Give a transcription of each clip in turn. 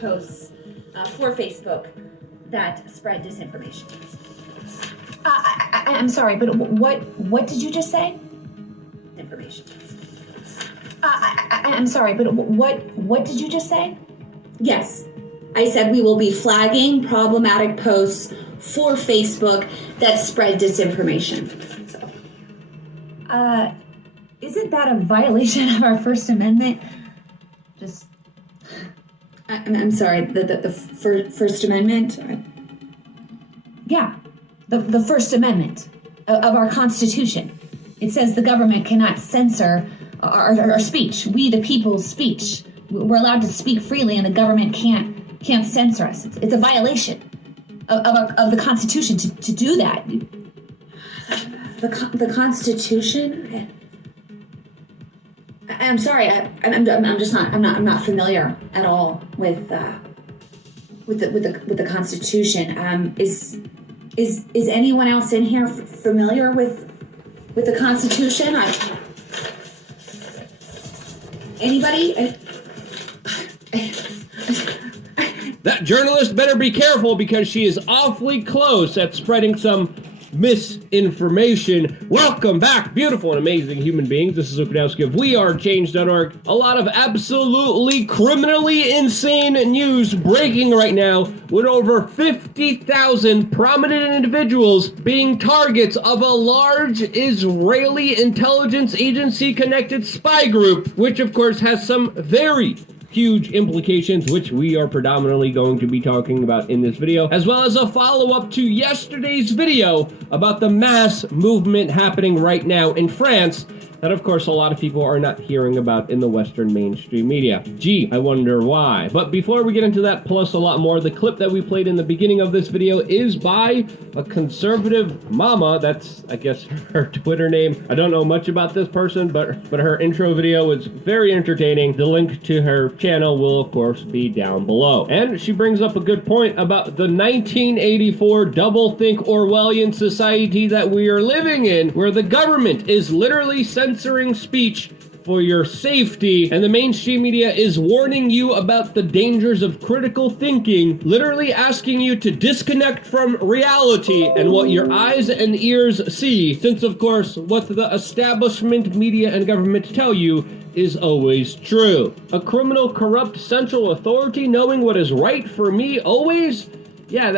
posts for Facebook that spread disinformation. I'm sorry, but what did you just say? Information. I'm sorry, but what did you just say? Yes, I said we will be flagging problematic posts for Facebook that spread disinformation. So. Isn't that a violation of our First Amendment? I'm sorry, the First Amendment? Yeah, the First Amendment of our Constitution. It says the government cannot censor our speech. We, the people's speech. We're allowed to speak freely, and the government can't censor us. It's a violation of the Constitution to do that. The Constitution? I'm sorry. I'm not familiar at all with the Constitution. Is anyone else in here familiar with the Constitution? Anybody? That journalist better be careful, because she is awfully close at spreading some misinformation. Welcome back, beautiful and amazing human beings. This is Okudowski of WeAreChange.org. A lot of absolutely criminally insane news breaking right now, with over 50,000 prominent individuals being targets of a large Israeli intelligence agency connected spy group, which of course has some very huge implications, which we are predominantly going to be talking about in this video, as well as a follow-up to yesterday's video about the mass movement happening right now in France that, of course, a lot of people are not hearing about in the Western mainstream media. Gee, I wonder why. But before we get into that, plus a lot more, the clip that we played in the beginning of this video is by a conservative mama. That's, I guess, her Twitter name. I don't know much about this person, but her intro video is very entertaining. The link to her channel will, of course, be down below. And she brings up a good point about the 1984 double-think Orwellian society that we are living in, where the government is literally censoring speech for your safety, and the mainstream media is warning you about the dangers of critical thinking, literally asking you to disconnect from reality and what your eyes and ears see, since of course what the establishment media and government tell you is always true. A criminal, corrupt central authority knowing what is right for me always? Yeah,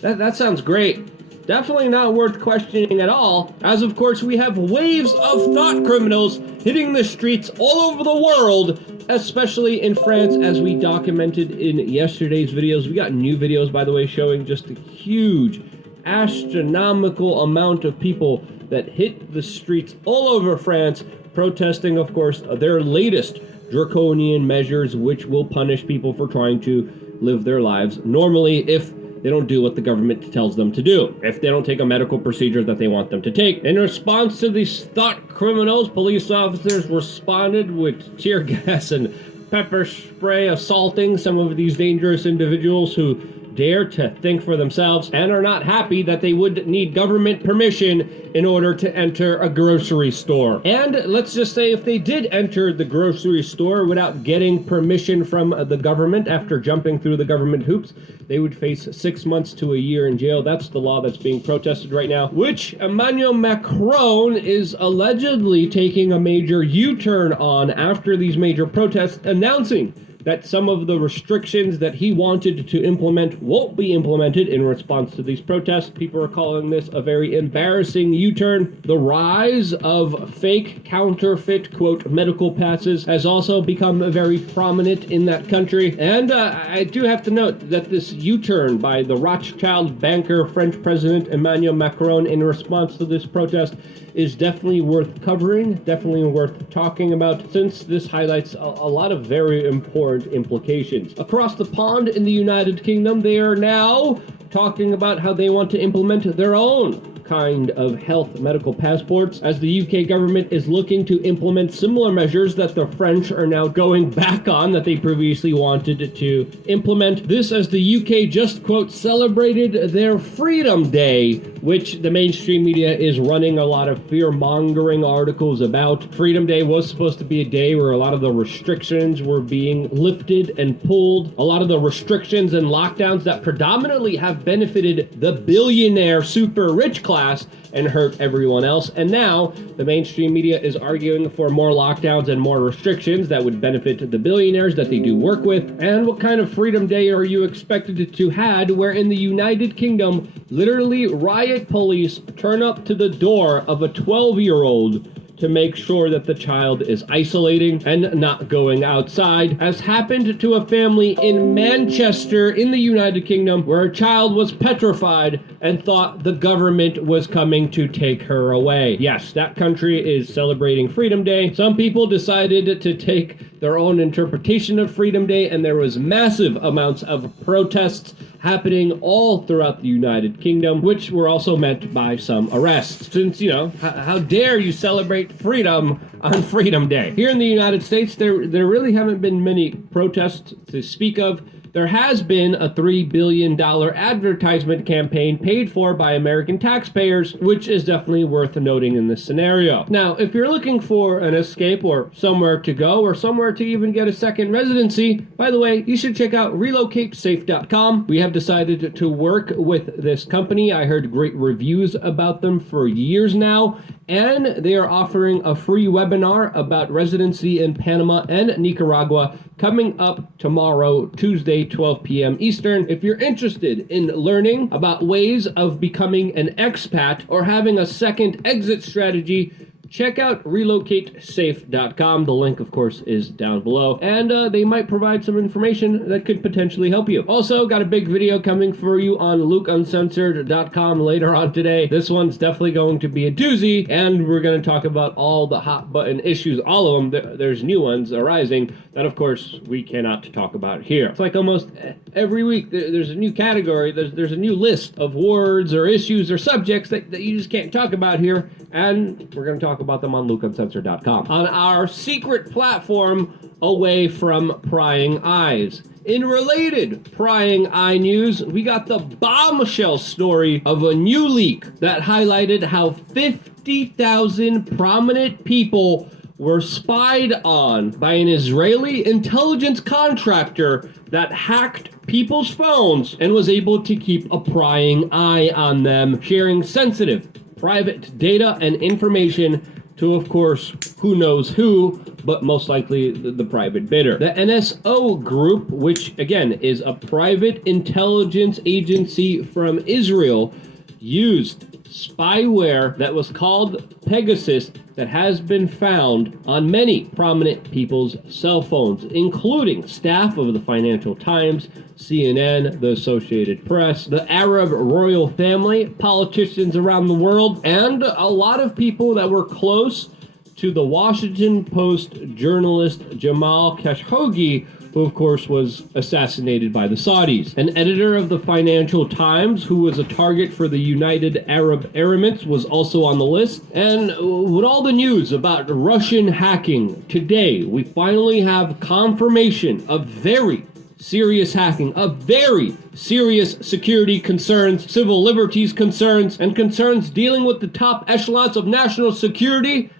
that sounds great. Definitely not worth questioning at all, as of course we have waves of thought criminals hitting the streets all over the world, especially in France, as we documented in yesterday's videos. We got new videos, by the way, showing just a huge, astronomical amount of people that hit the streets all over France, protesting, of course, their latest draconian measures, which will punish people for trying to live their lives normally if they don't do what the government tells them to do, if they don't take a medical procedure that they want them to take. In response to these thought criminals, police officers responded with tear gas and pepper spray, assaulting some of these dangerous individuals who dare to think for themselves and are not happy that they would need government permission in order to enter a grocery store. And let's just say if they did enter the grocery store without getting permission from the government after jumping through the government hoops, they would face 6 months to a year in jail. That's the law that's being protested right now, which Emmanuel Macron is allegedly taking a major U-turn on after these major protests, announcing that some of the restrictions that he wanted to implement won't be implemented in response to these protests. People are calling this a very embarrassing U-turn. The rise of fake, counterfeit, quote, medical passes has also become very prominent in that country. And I do have to note that this U-turn by the Rothschild banker, French President Emmanuel Macron, in response to this protest is definitely worth covering, definitely worth talking about, since this highlights a lot of very important implications. Across the pond in the United Kingdom, they are now talking about how they want to implement their own kind of health medical passports, as the UK government is looking to implement similar measures that the French are now going back on that they previously wanted to implement. This as the UK just, quote, celebrated their Freedom Day which the mainstream media is running a lot of fear-mongering articles about. Freedom Day was supposed to be a day where a lot of the restrictions were being lifted and pulled. A lot of the restrictions and lockdowns that predominantly have benefited the billionaire super rich class and hurt everyone else. And now the mainstream media is arguing for more lockdowns and more restrictions that would benefit the billionaires that they do work with. And what kind of Freedom Day are you expected to have where in the United Kingdom, literally riot police turn up to the door of a 12-year-old to make sure that the child is isolating and not going outside, as happened to a family in Manchester in the United Kingdom, where a child was petrified and thought the government was coming to take her away. Yes, that country is celebrating Freedom Day. Some people decided to take their own interpretation of Freedom Day, and there was massive amounts of protests happening all throughout the United Kingdom, which were also met by some arrests. Since, how dare you celebrate freedom on Freedom Day? Here in the United States, there really haven't been many protests to speak of. There has been a $3 billion advertisement campaign paid for by American taxpayers, which is definitely worth noting in this scenario. Now, if you're looking for an escape or somewhere to go or somewhere to even get a second residency, by the way, you should check out relocatesafe.com. We have decided to work with this company. I heard great reviews about them for years now, and they are offering a free webinar about residency in Panama and Nicaragua coming up tomorrow, Tuesday, 12 p.m. Eastern. If you're interested in learning about ways of becoming an expat or having a second exit strategy, check out relocatesafe.com. The link, of course, is down below, and they might provide some information that could potentially help you. Also, got a big video coming for you on lukeuncensored.com later on today. This one's definitely going to be a doozy, and we're going to talk about all the hot button issues, all of them. There's new ones arising that, of course, we cannot talk about here. It's like almost every week there's a new category, there's a new list of words or issues or subjects that you just can't talk about here, and we're going to talk about them on lukeuncensored.com. On our secret platform away from prying eyes. In related prying eye news, we got the bombshell story of a new leak that highlighted how 50,000 prominent people were spied on by an Israeli intelligence contractor that hacked people's phones and was able to keep a prying eye on them, sharing sensitive private data and information to, of course, who knows who, but most likely the private bidder. The NSO Group, which again is a private intelligence agency from Israel, used spyware that was called Pegasus that has been found on many prominent people's cell phones, including staff of the Financial Times, CNN, the Associated Press, the Arab royal family, politicians around the world, and a lot of people that were close to the Washington Post journalist Jamal Khashoggi, who of course was assassinated by the Saudis. An editor of the Financial Times, who was a target for the United Arab Emirates, was also on the list. And with all the news about Russian hacking, today we finally have confirmation of very serious hacking, of very serious security concerns, civil liberties concerns, and concerns dealing with the top echelons of national security.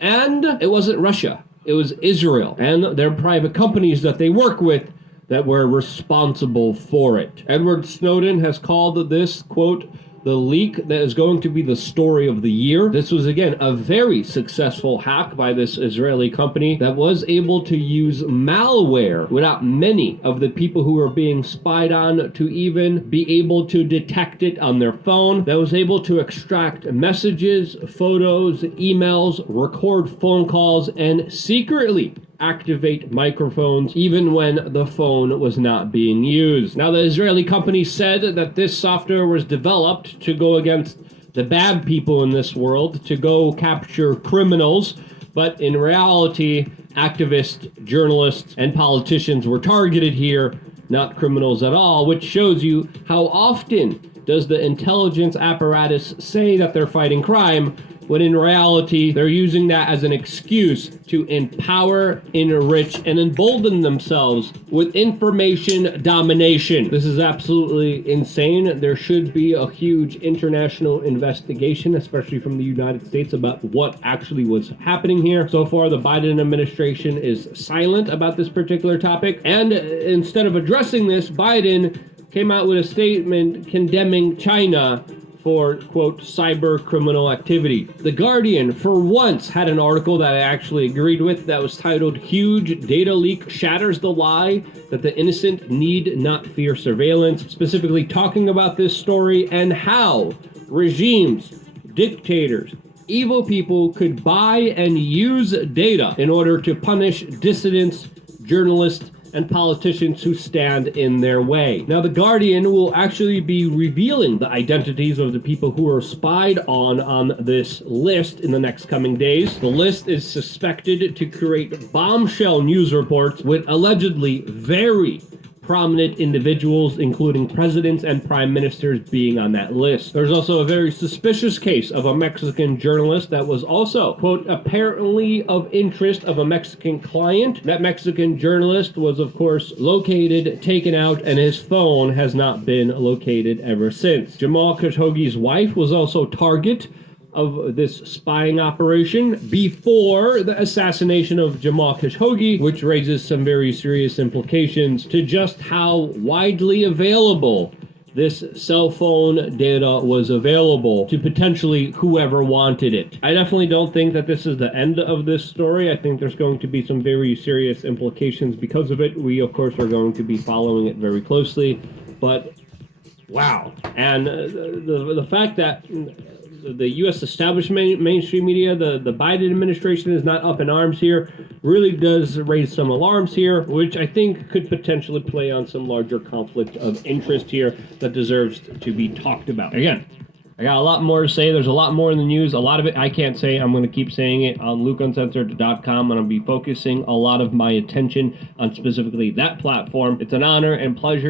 And it wasn't Russia. It was Israel and their private companies that they work with that were responsible for it. Edward Snowden has called this, quote, the leak that is going to be the story of the year. This was, again, a very successful hack by this Israeli company that was able to use malware without many of the people who were being spied on to even be able to detect it on their phone, that was able to extract messages, photos, emails, record phone calls, and secretly activate microphones even when the phone was not being used. Now, the Israeli company said that this software was developed to go against the bad people in this world, to go capture criminals, but in reality, activists, journalists, and politicians were targeted here, not criminals at all, which shows you how often does the intelligence apparatus say that they're fighting crime, when in reality, they're using that as an excuse to empower, enrich, and embolden themselves with information domination. This is absolutely insane. There should be a huge international investigation, especially from the United States, about what actually was happening here. So far, the Biden administration is silent about this particular topic, and instead of addressing this, Biden came out with a statement condemning China for, quote, cyber criminal activity. The Guardian, for once, had an article that I actually agreed with that was titled, "Huge Data Leak Shatters the Lie That the Innocent Need Not Fear Surveillance," specifically talking about this story and how regimes, dictators, evil people could buy and use data in order to punish dissidents, journalists, and politicians who stand in their way. Now, The Guardian will actually be revealing the identities of the people who are spied on this list in the next coming days. The list is suspected to create bombshell news reports with allegedly very prominent individuals, including presidents and prime ministers, being on that list. There's also a very suspicious case of a Mexican journalist that was also, quote, apparently of interest of a Mexican client. That Mexican journalist was, of course, located, taken out, and his phone has not been located ever since. Jamal Khashoggi's wife was also target of this spying operation before the assassination of Jamal Khashoggi, which raises some very serious implications to just how widely available this cell phone data was available to potentially whoever wanted it. I definitely don't think that this is the end of this story. I think there's going to be some very serious implications because of it. We, of course, are going to be following it very closely, but wow. And the fact that the U.S. establishment, mainstream media, the Biden administration is not up in arms here, really does raise some alarms here, which I think could potentially play on some larger conflict of interest here that deserves to be talked about. Again, I got a lot more to say. There's a lot more in the news. A lot of it I can't say. I'm going to keep saying it on LukeUncensored.com, and I'll be focusing a lot of my attention on specifically that platform. It's an honor and pleasure